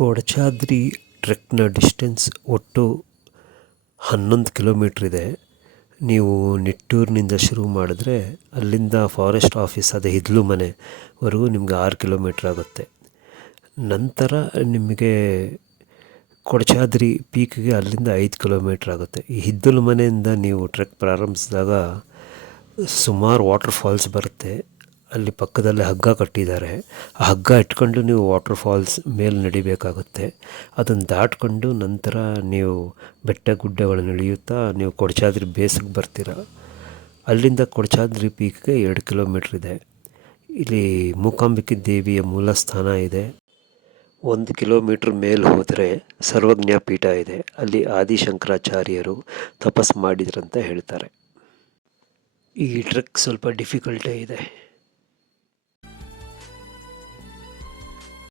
Kodachadri ಟ್ರೆಕ್ನ distance ಒಟ್ಟು 11 kilometre ಇದೆ. ನೀವು ನಿಟ್ಟೂರಿನಿಂದ ಶುರು ಮಾಡಿದ್ರೆ ಅಲ್ಲಿಂದ ಫಾರೆಸ್ಟ್ ಆಫೀಸ್ ಅದೇ ಹಿದ್ಲು ಮನೆವರೆಗೂ ನಿಮಗೆ 6 ಕಿಲೋಮೀಟ್ರ್ ಆಗುತ್ತೆ. ನಂತರ ನಿಮಗೆ ಕೊಡಚಾದ್ರಿ ಪೀಕ್ಗೆ ಅಲ್ಲಿಂದ 5 ಕಿಲೋಮೀಟ್ರ್ ಆಗುತ್ತೆ. ಈ ಹಿದ್ದಲು ಮನೆಯಿಂದ ನೀವು ಟ್ರೆಕ್ ಪ್ರಾರಂಭಿಸಿದಾಗ ಸುಮಾರು ವಾಟರ್ ಫಾಲ್ಸ್ ಬರುತ್ತೆ. ಅಲ್ಲಿ ಪಕ್ಕದಲ್ಲೇ ಹಗ್ಗ ಕಟ್ಟಿದ್ದಾರೆ. ಆ ಹಗ್ಗ ಇಟ್ಕೊಂಡು ನೀವು ವಾಟರ್ ಫಾಲ್ಸ್ ಮೇಲೆ ನಡಿಬೇಕಾಗುತ್ತೆ. ಅದನ್ನು ದಾಟ್ಕೊಂಡು ನಂತರ ನೀವು ಬೆಟ್ಟ ಗುಡ್ಡಗಳನ್ನು ಇಳಿಯುತ್ತಾ ನೀವು ಕೊಡಚಾದ್ರಿ ಬೇಸ್ಗೆ ಬರ್ತೀರ. ಅಲ್ಲಿಂದ ಕೊಡಚಾದ್ರಿ ಪೀಕ್ಗೆ 2 ಕಿಲೋಮೀಟ್ರ್ ಇದೆ. ಇಲ್ಲಿ ಮೂಕಾಂಬಿಕೆ ದೇವಿಯ ಮೂಲ ಸ್ಥಾನ ಇದೆ. 1 ಕಿಲೋಮೀಟ್ರ್ ಮೇಲೆ ಹೋದರೆ ಸರ್ವಜ್ಞ ಪೀಠ ಇದೆ. ಅಲ್ಲಿ ಆದಿಶಂಕರಾಚಾರ್ಯರು ತಪಸ್ಸು ಮಾಡಿದ್ರಂತ ಹೇಳ್ತಾರೆ. ಈ ಟ್ರೆಕ್ ಸ್ವಲ್ಪ ಡಿಫಿಕಲ್ಟೇ ಇದೆ.